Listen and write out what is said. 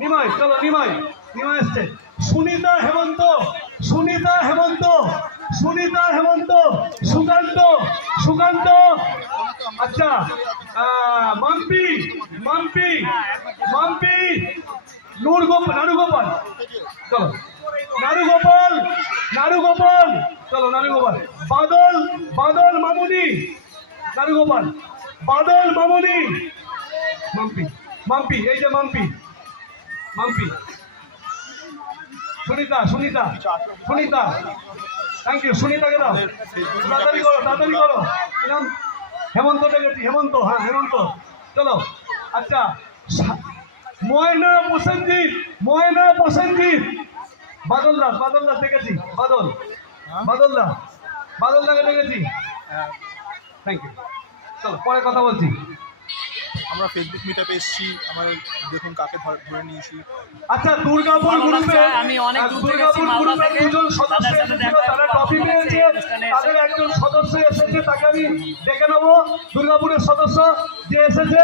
নিমাই, চলো নিমাই, নিমাই এসছে। সুনিতা হেমন্ত, সুনিতা হেমন্ত, সুনিতা হেমন্ত, সুকান্ত, সুকান্ত, আচ্ছা মাম্পি, মাম্পি, মাম্পি, নাড়ুগোপাল, চলো নাড়ুগোপাল, নাড়ুগোপাল, চলো নাড়ুগোপাল, বাদল, বাদল মামুনি, নাড়ুগোপাল, বাদল মামুনি, মাম্পি, মাম্পি, এই যে মাম্পি, মাম্পি, সুনিতা, সুনিতা, সুনিতা, থ্যাংক ইউ, সুনিতাকে দাও, তাড়াতাড়ি করো, তাড়াতাড়ি করো, কি নাম? হেমন্ত ডেকেছি, হেমন্ত, হ্যাঁ হেমন্ত, চলো। আচ্ছা ময়না প্রসেনজিৎ, ময়না প্রসেনজিৎ, বাদল দাস, বাদল দাস দেখেছি, বাদল, বাদল দাস, বাদল দাকে দেখেছি, থ্যাংক ইউ। চলো পরে কথা বলছি। আমরা ফেসবুক মিটআপে এসেছি, আমাদের দেখুন কাকে ধরে নিয়েছি। আচ্ছা দুর্গাপুর গ্রুপে, আমি অনেক দূর থেকে দুর্গাপুর এসেছি, মালদা গ্রুপের থেকে। দুজন সদস্য তাদের সাথে এসেছিল, দেখা তারা হলো, ট্রফি ভালো পেয়েছে, লাগছে, অনুষ্ঠানে এসে। তাদের একজন সদস্য এসেছে, তাকে আমি ডেকে নেবো, দুর্গাপুরের সদস্য যে এসেছে